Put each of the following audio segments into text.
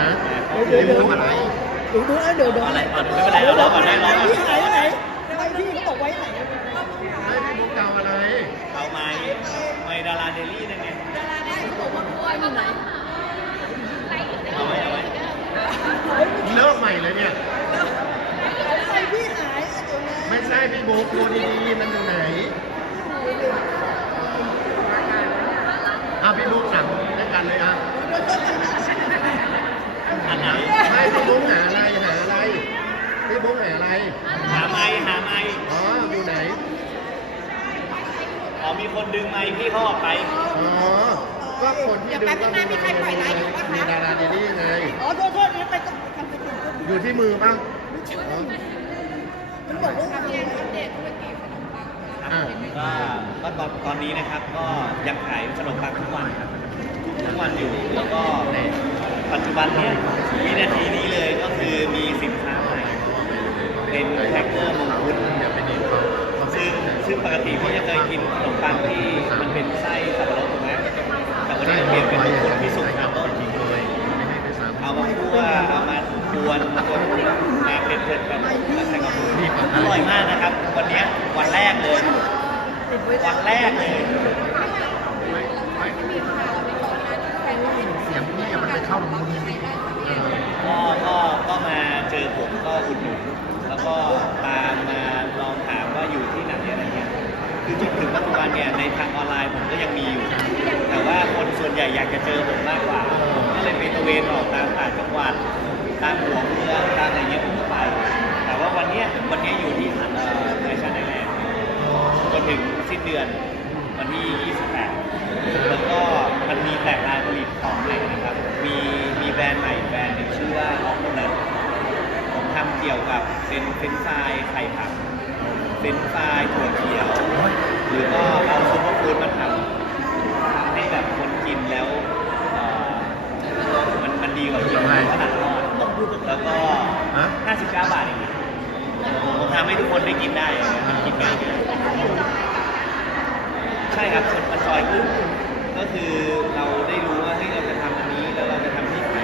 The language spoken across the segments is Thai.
นะเดี๋ยวทำอะไรดูดูเดี๋ยวเดี๋ยวอะไรเอาไม่เป็นไรเอารอก่อนได้รอก่อนพี่ไหนไหนไอพี่เขาบอกไว้ไหนให้พี่บุ๊กเกาอะไรเอาไม้ไม้ดาราเดลี่นั่นไงเอาไว้เอาไว้เลิกใหม่เลยเนี่ยไอพี่หายเดี๋ยวนะไม่ใช่พี่บุ๊กดูดีๆมันอยู่ไหนอะพี่บุ๊กสั่งด้วยกันเลยอะ อันไหน ให้พี่บุ๊กหาอะไรหาอะไรพี่บุ๊กหาอะไร หาไม้หาไม้ อ๋ออยู่ไหน อ๋อมีคนดึงไม้ พี่เขาออกไปอ๋อก็คนที่ดูก็มีมีดาราเดลี่ไง อ๋อโทษโทษนี่ไปกับกันไปถึงอยู่ที่มือป่ะอ๋อมันบอกว่าอะก็ก็ตอนตอนนี้นะครับ ก็ยังขายขนมปังทุกวันครับทุกวันอยู่แล้วก็ในปัจจุบันเนี้ยวินาทีนี้เลยก็คือมีสินค้าใหม่เป็นแท็กเกอร์มงคุดอย่าไปดีเขาเขาซึ่ง ซึ่งปกติพี่จะเคยกินขนมปังที่มันเป็นไส้สับปะรดถูกไหมแต่วันนี้เปลี่ยนเป็นมงคุดที่สุกครับต้นจริงเลยเอามาคั่วเอามากวนกวนมาเป็นเผ็ดแบบใส่กระปุกอร่อยมากนะครับ วันนี้วันแรกเลย วันแรกเลยเสียงพี่มันไปเข้ามือก็ก็ก็มาเจอผมก็อุดหนุนแล้วก็ตามมาลองถามว่าอยู่ที่ไหนอะไรเงี้ยคือจน ถึงปัจจุบันเนี่ยในทางออนไลน์ผมก็ยังมีอยู่ แต่ว่าคนส่วนใหญ่อยากจะเจอผมมากกว่าผมก็เลยไปตระเวนออกตามต่างจังหวัดตามหัวเมืองตามอะไรเงี้ยผมก็ไป แต่ว่าวันเนี้ยวันเนี้ยอยู่ที่เอ่อแฟชั่นไอแลนด์จนถึงสิ้นเดือนวันที่ 28 แล้วก็มันมีแตกลายผลิตของใหม่นะครับ มีมีแบรนด์ใหม่แบรนด์หนึ่งชื่อว่าออกนั้นผมทำเกี่ยวกับเป็นเฟรนช์ฟรายไข่ผักเฟรนช์ฟรายถั่วเขียว หรือก็เอาซุปเปอร์ฟู้ดมาทำทำให้แบบคนกินแล้วเอ่อมันมันดีกว่ากินขนาดทอดแล้วก็ ฮะ 59 บาทเองผมทำให้ทุกคนได้กินได้มันกินง่ายใช่ครับคนมันซอยขึ้นก็คือเราได้รู้ว่าเฮ้ยเราจะทำอันนี้แล้วเราจะทำที่ไหน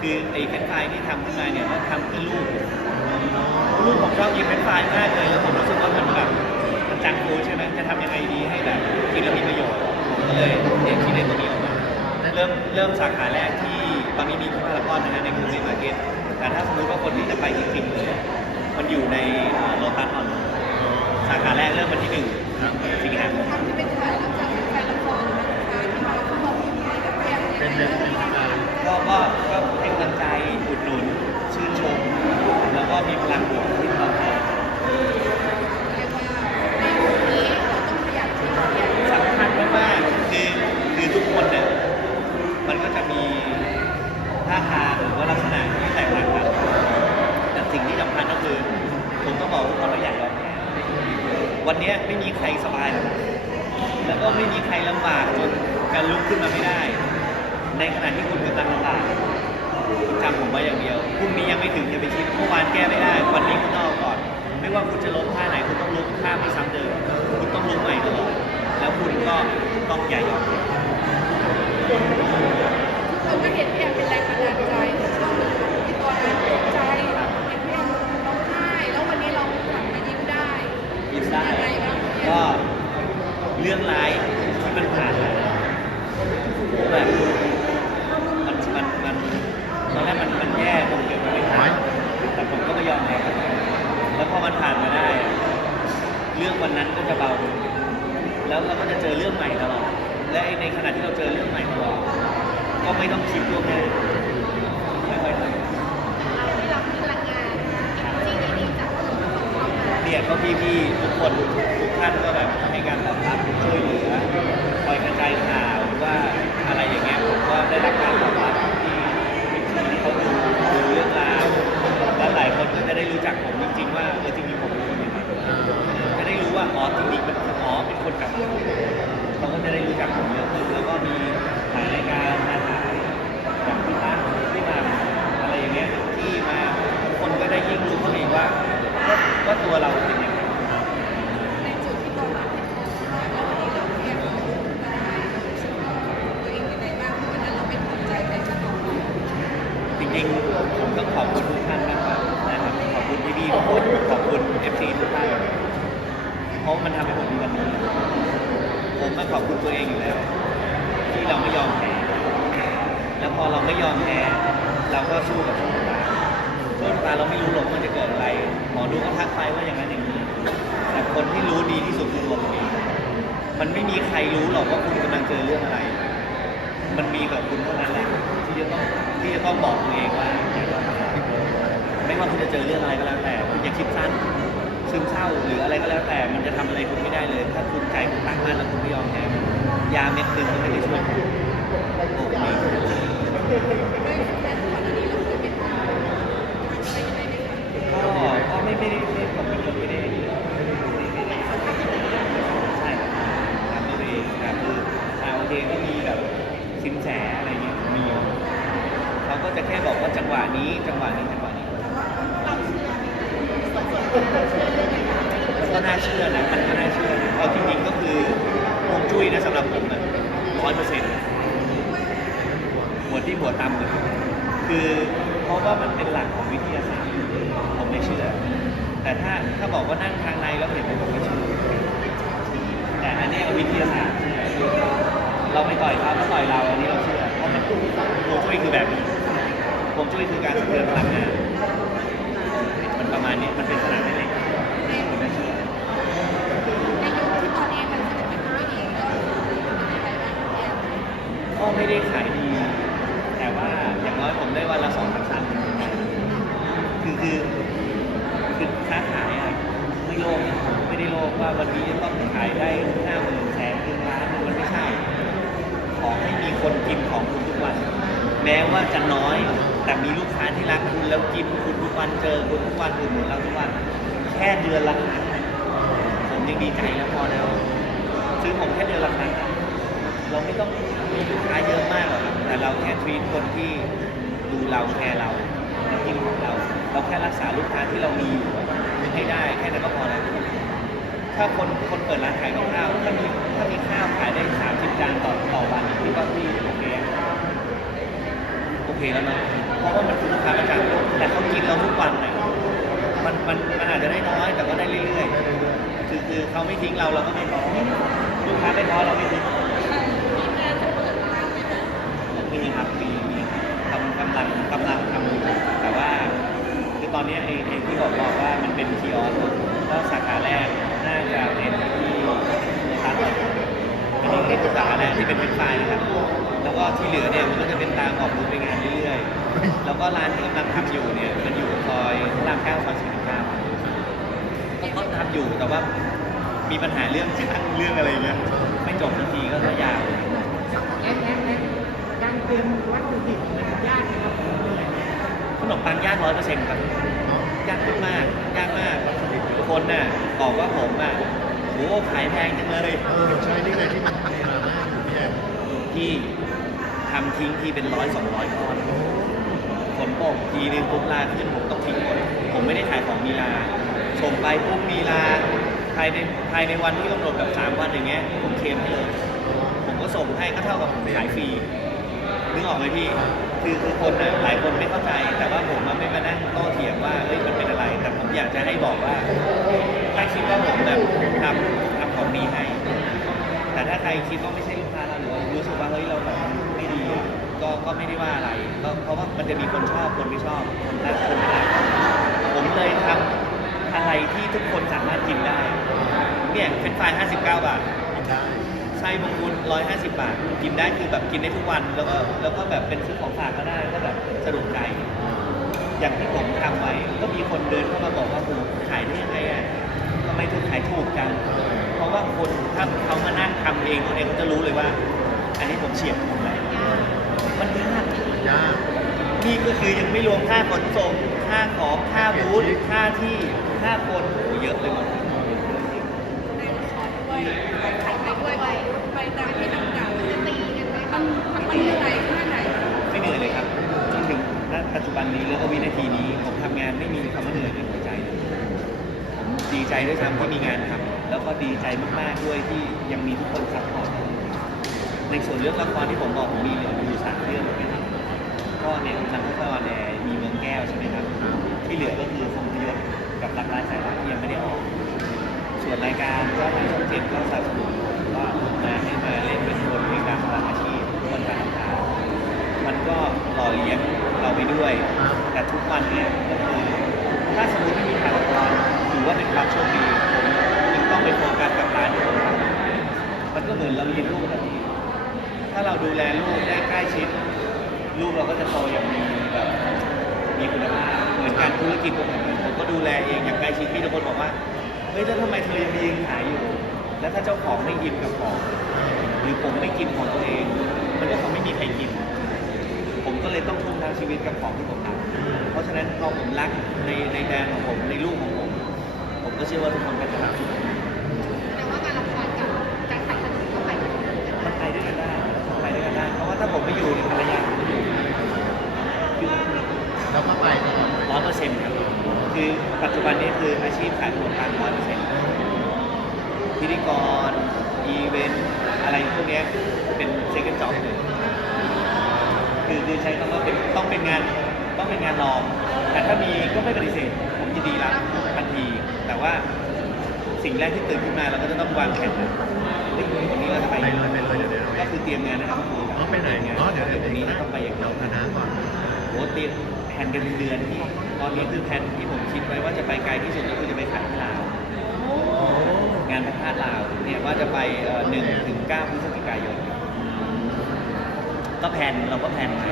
คือไอ้เฟรนช์ฟรายที่ทำขึ้นมาเนี่ยก็ทำเพื่อลูก ลูกผมชอบกินเฟรนช์ฟรายมากเลยแล้วผมรู้สึกว่ามันแบบ จังฟูดใช่ไหมจะทำยังไงดีให้แบบกินแล้วมีประโยชน์ผมก็เลยเด็กคิดในตัวนี้ออกมาเริ่มเริ่มสาขาแรกที่ตอนนี้มีที่พารากอนนะฮะในกรุงเทพมาร์เก็ตแต่ถ้าสมมติว่าคนที่จะไปจริงๆเลยมันอยู่ในโลตัสออนสาขาแรกเริ่มวันที่หนึ่งสิงหาคมเป็นเด็กเป็นการก็ก็ก็ให้กำลังใจอุดหนุนชื่นชม แล้วก็มีพลังบวกที่เราให้สำคัญมากๆคือคือทุกคนเนี่ยมันก็จะมีท่าทางหรือว่าลักษณะที่แตกต่างกันแต่สิ่งที่สำคัญก็คือ ผมก็บอกทุกคนว่าอยากยอมแพ้วันเนี้ยไม่มีใครสบายหรอกแล้วก็ไม่มีใครลำบากจนการลุกขึ้นมาไม่ได้ ในขณะที่คุณกำลังลำบากคุณจำผมไว้อย่างเดียว พรุ่งนี้ยังไม่ถึงอย่าไปคิดเมื่อวานแก้ไม่ได้ วันนี้คุณต้องเอาก่อน ไม่ ว่าคุณจะล้มท่าไหน คุณต้องลุกท่าไม่ซ้ำเดิม คุณต้องลุกใหม่ตลอดแล้วคุณก็ต้องอย่ายอมแพ้ คนก็เห็นพี่แอมเป็นแรงบันดาลใจช่วงที่ตอนนั้นตกใจแบบเห็นพี่แอมร้องไห้แล้ววันนี้เรากลับมายิ้มได้ ยิ้มได้ ก็เรื่องร้ายที่มันผ่านมาแบบมันมันมันตอนแรกมันมันแย่ผมเกิดมาไม่ทันแต่ผมก็ไม่ยอมแพ้แล้วพอมันผ่านมาได้อะเรื่องวันนั้นก็จะเบาลงแล้วเราก็จะเจอเรื่องใหม่ตลอด และไอ้ในขณะที่เราเจอเรื่องใหม่ตลอดก็ไม่ต้องคิดล่วงหน้าค่อยๆทำ ที่เรามีพลังงานที่ดีๆจากคนของเรามา เนี่ยก็พี่ๆทุก คนทุกท่านก็แบบให้การตอบรับช่วยเหลือคอยกระจายข่าวหรือว่าอะไรอย่างเงี้ยผมก็ได้รับการตอบรับที่ที่เขาดูดูเรื่องราวแล้วหลายคนก็จะได้รู้จักผมจริงๆว่าเออจริงๆผมเป็นคนยังไงจะได้รู้ว่าอ๋อจริงๆเป็นอ๋อเป็นคนแบบเขาก็จะได้รู้จักผมเยอะขึ้นแล้วก็มีถ่ายรายการมาถ่ายจากที่ตั้งที่มาอะไรอย่างเงี้ยที่มาทุกคนก็ได้ยิ่งรู้เข้าไปอีกว่าว่าว่าตัวเราเป็นยังไง ในจุดที่เราหลับแล้ววันนี้เราเพียงเราได้รู้สึกว่าตัวเองยังไงบ้างวันนั้นเราไม่พอใจ ริงๆผมต้องขอบคุณทุกท่านมากกว่านะครับขอบคุณพี่พี่ๆทุกคนขอบคุณเอฟซีทุกท่านเพราะมันทำให้ผมมีวันนี้ ผมก็ขอบคุณตัวเองอยู่แล้ว ที่เราไม่ยอมแพ้แล้วพอเราไม่ยอมแพ้เราก็สู้กับโชคชะตาโชคชะตาเราไม่รู้หรอกว่าจะเกิดอะไรหมอดูก็ทักไปว่าอย่างนั้นอย่างนี้ แต่คนที่รู้ดีที่สุดคือตัวเองมันไม่มีใครรู้หรอกว่าคุณกำลังเจอเรื่องอะไร มันมีกับคุณเท่านั้นแหละที่จะต้องที่จะต้องบอกตัวเองว่าอย่าไม่ว่าคุณจะเจอเรื่องอะไรก็แล้วแต่คุณอย่าคิดสั้น ซึมเศร้าหรืออะไรก็แล้วแต่ มันจะทำอะไรคุณไม่ได้เลย ถ้าคุณใจคุณตั้งมั่นแล้วคุณไม่ยอมแพ้ยาเม็ดหนึงก็ไม่ได้ช่วยคุณโอ้โหก็ก็ไม่ไม่ได้ไม่ผมเป็นคนไม่ได้ไม่ได้ใช่ครับทำด้วยตัวเองครับคืออ่าโอเคก็มีแบบสินแสอะไรเงี้ยมีเขาก็จะแค่บอกว่าจังหวะนี้จังหวะนี้จังหวะนี้ก็น่าเชื่อ นะมันก็น่าเชื่อนะเอาจริงๆก็คือฮวงจุ้ยนะสำหรับผมอะร้อยเปอร์เซ็นต์หัวที่หัวตำเลยคือเพราะว่ามันเป็นหลักของวิทยาศาสตร์ผมไม่เชื่อ แต่ถ้าถ้าบอกว่านั่งทางในแล้วเห็นผมไม่เชื่อแต่อันนี้เอาวิทยาศาสตร์เชื่อเราไม่ต่อยเขาเขาต่อยเราอันนี้เราเชื่อเพราะมันฮวงจุ้ยคือแบบนี้ฮวงจุ้ยคือการสะเทือนพลังงานมันประมาณนี้มันเป็นขนาดเล็กๆผมไม่เชื่อ ก็ ไม่ได้ขายดี แต่ว่าอย่างน้อยผมได้วันละสองพันสามคือคือคือค้าขายอะไม่โลภไม่ได้โลภว่าวันนี้จะต้องขายได้ห้าหมื่นแสนหนึ่งล้านมันไม่ใช่ขอให้มีคนกินของคุณทุกวัน แม้ว่าจะน้อย แต่มีลูกค้าที่รักคุณแล้วกินคุณทุกวันเจอคุณทุกวันอุดหนุนเราทุกวัน แค่เดือนละครั้งผมยังดีใจแล้วพอแล้วซื้อผมแค่เดือนละครั้ง เราไม่ต้องมีลูกค้าเยอะมากหรอกครับแต่เราแค่ทวีตคนที่ดูเราแคร์เรากินของเรา เราแค่รักษาลูกค้าที่เรามีอยู่ให้ได้แค่นั้นก็พอแล้วถ้าคนคนเปิดร้านขายกับข้าวถ้ามีถ้ามีข้าวขายได้สามสิบจานต่อต่อวันพี่ว่าพี่โอเคโอเคแล้วเนาะเพราะว่ามันคือลูกค้าประจำแต่เขากินเราทุกวันน่ะมันมันมันอาจจะได้น้อยแต่ก็ได้เรื่อยๆคือคือเขาไม่ทิ้งเราเราก็ไม่ท้อลูกค้าไม่ท้อเราไม่ทิ้งมีครับมีมีกำกำลังกำลังทำอยู่แต่ว่า คื อตอนนี้ไอ้ไอ้ที่บอกบอกว่ามันเป็นคีออสก็สาขาแรกน่าจะเป็นที่ตลาดอันนี้นี่คือสาขาแรกที่เป็นเป็นไฟล์นะครับ แล้วก็ที่เหลือเนี่ยมันก็จะเป็นตามออกบูธไปงานเรื่อยๆ แล้วก็ร้านที่กำลังทำอยู่เนี่ยมันอยู่ซอยพระรามเก้าซอยสิบเก้าก็ก็ทำอยู่แต่ว่ามีปัญหาเรื่องช่างเรื่องอะไรเงี้ยไม่จบทันทีก็ระยาวการเตรียมวัตถุดิบมันยากไหมครับขนมปังยากร้อยเปอร์เซ็นต์ครับ ยากมากๆยากมากคนน่ะบอกว่าผมอะโอ้ขายแพงจังเลยเออใช่นี่เลยที่มันมีมาม่าอยู่พี่แอนที่ทำทิ้งที่เป็นร้อยสองร้อยก้อนฝนตกทีนึงปุ๊บลาขึ้นผมต้องทิ้งหมดผมไม่ได้ขายของมีลาส่งไปปุ๊บมีลาภายในภายในวันที่กำหนดแบบสามวันอย่างเงี้ยผมเคลมให้เลยผมก็ส่งให้ก็เท่ากับขายฟรีนึกออกไหมพี่ คือคือคนน่ะหลายคนไม่เข้าใจ แต่ว่าผมอะไม่มานั่งโต้เถียงว่าเฮ้ยมันเป็นอะไร แต่ผมอยากจะให้บอกว่า ถ้าคิดว่าผมแบบทำทำของดีให้ แต่ถ้าใครคิดว่าไม่ใช่ลูกค้าเราหรือว่ารู้สึกว่าเฮ้ยเราแบบไม่ดีก็ก็ไม่ได้ว่าอะไรก็เพราะว่ามันจะมีคนชอบคนไม่ชอบและคนไม่รักผมเลยทำอะไรที่ทุกคนสามารถกินได้เนี่ยเป็นไฟล์59 บาท ได้ไส้บางคุณ150บาท กินได้คือแบบกินได้ทุกวัน แล้วก็แล้วก็แบบเป็นซื้อของฝากก็ได้ก็แบบสะดวกใจ อย่างที่ผมทำไว้ ก็มีคนเดินเข้ามาบอกว่าโอ้ขายได้ยังไงอะทำไมถึงขายถูกจัง เพราะว่าคนถ้าเขามานั่งทำเองตัวเองเขาจะรู้เลยว่า อันนี้ผมเฉียบผมเลยมันยากยากนี่ก็คือยังไม่รวมค่าขนส่งค่าของค่าบูธค่าที่ค่าคนโอ้เยอะเลยหมด ในละครด้วย ไปขายไปด้วยไปตามที่ต่างๆมันจะตีกันไหมมันมันเหนื่อยแค่ไหนไม่เหนื่อยเลยครับจนถึงณปัจจุบันนี้แล้วก็วินาทีนี้ผมทำงานไม่มีคำว่าเหนื่อยในหัวใจเลยผมดีใจด้วยซ้ำที่มีงานทำแล้วก็ดีใจมากๆด้วยที่ยังมีทุกคนซัพพอร์ตในส่วนเรื่องละครที่ผมบอกผมมีเหลืออยู่สามเรื่องเหมือนกันก็เนี่ยกำลังค่อยๆออนแอร์มีเมืองแก้วใช่ไหมครับ ที่เหลือก็คือคงพยศกับรักร้ายสายรักที่ยังไม่ได้ออก ส่วนรายการก็ทางช่องเจ็ดก็สนับสนุนว่ามาให้มาเล่นเป็นคนในการทำอาชีพคนการทำงานมันก็หล่อเลี้ยงเราไปด้วย แต่ทุกวันเนี่ยก็คือถ้าสมมติไม่มีทางละครถือว่าเป็นความโชคดีผมยังต้องไปโฟกัสกับร้านที่ผมทำมันก็เหมือนเราเลี้ยงลูกแบบนี้ถ้าเราดูแลลูกได้ใกล้ชิด ลูกเราก็จะโตอย่างมีแบบมีคุณภาพเหมือนการธุรกิจผมผมก็ดูแลเองอย่างใกล้ชิดพี่ทุกคนบอกว่า เฮ้ยแล้วทำไมเธอยังมียังขายอยู่ แล้วถ้าเจ้าของไม่อินกับของ หรือผมไม่กินของตัวเอง มันก็คงไม่มีใครกิน ผมก็เลยต้องทุ่มทางชีวิตกับของที่ผมทำเพราะฉะนั้นพอผมรักในในแบรนด์ของผมในลูกของผม ผมก็เชื่อว่าทุกคนก็จะรักแต่ว่างานละครกับการขายขนมก็ไปด้วยกันมันไปด้วยกันได้ไปด้วยกันได้ เพราะว่าถ้าผมไม่อยู่เนี่ยภรรยาผมก็อยู่อยู่แล้วก็ไปร้อยเปอร์เซ็นต์ครับ คือปัจจุบันนี้คืออาชีพขายขนมปังร้อยเปอร์เซ็นต์พิธีกร อีเวนต์อะไรพวกเนี้ยเป็นเซ็กเก็ตจ็อบเลยคือคือใช้คำว่าเป็นต้องเป็นงานต้องเป็นงานรอง แต่ถ้ามีก็ไม่ปฏิเสธผมยินดีรับทันที แต่ว่าสิ่งแรกที่ตื่นขึ้นมาเราก็จะต้องวางแผนนะเฮ้ยวันนี้เราจะไปไปเลยไปเลยเดี๋ยวเดี๋ยวก็คือเตรียมงานนะครับคืออ๋อไปไหนงานอ๋อเดี๋ยวเดี๋ยววันนี้เดี๋ยวต้องไปอย่างเดี๋เดียยววคณะก่อนโอ้เตรียม แผนกันเป็นเดือนที่ตอนนี้คือแผนที่ผมคิดไว้ว่าจะไปไกลที่สุดก็คือจะไปขายที่ลาวงานพระธาตุลาวเนี่ยว่าจะไปหนึ่งถึงเก้าพฤศจิกายนก็แผนเราก็แผนไว้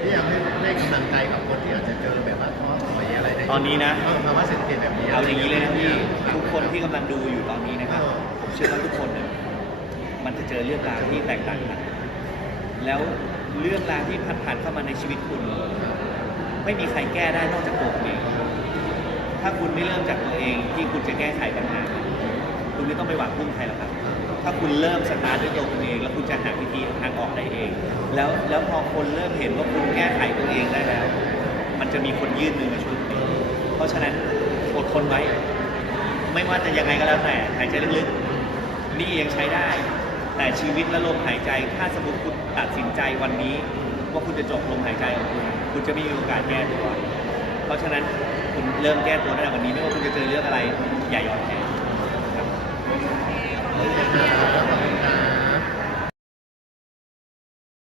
พี่ยังให้ให้กำลังใจกับคนที่อาจจะเจอแบบว่าท้อถอยอะไรในตอนนี้นะเออภาวะเศรษฐกิจแบบนี้เอาอย่างนี้เลยนะพี่รับทุกคนที่กำลังดูอยู่ตอนนี้นะครับเออผมเชื่อว่าทุกคนเนี่ยมันจะเจอเรื่องราวที่แตกต่างกันแล้วเรื่องราวที่ผ่านผ่านๆเข้ามาในชีวิตคุณ ไม่มีใครแก้ได้นอกจากตัวคุณเอง ถ้าคุณไม่เริ่มจากตัวเองที่คุณจะแก้ไขปัญหา คุณไม่ต้องไปหวังพึ่งใครหรอกครับ ถ้าคุณเริ่มสตาร์ทด้วยตัวคุณเอง แล้วคุณจะหาวิธีทางออกได้เอง แล้วแล้วพอคนเริ่มเห็นว่าคุณแก้ไขตัวเองได้แล้ว มันจะมีคนยื่นมือมาช่วยคุณเองเพราะฉะนั้นอดทนไว้ ไม่ว่าจะยังไงก็แล้วแต่หายใจลึกๆ นี่ยังใช้ได้ แต่ชีวิตและลมหายใจ ถ้าสมมติคุณตัดสินใจวันนี้ ว่าคุณจะจบลมหายใจของคุณ คุณจะไม่มีโอกาสแก้ตัว เพราะฉะนั้นคุณเริ่มแก้ตัวตั้งแต่วันนี้ไม่ว่าคุณจะเจอเรื่องอะไรอย่ายอมแพ้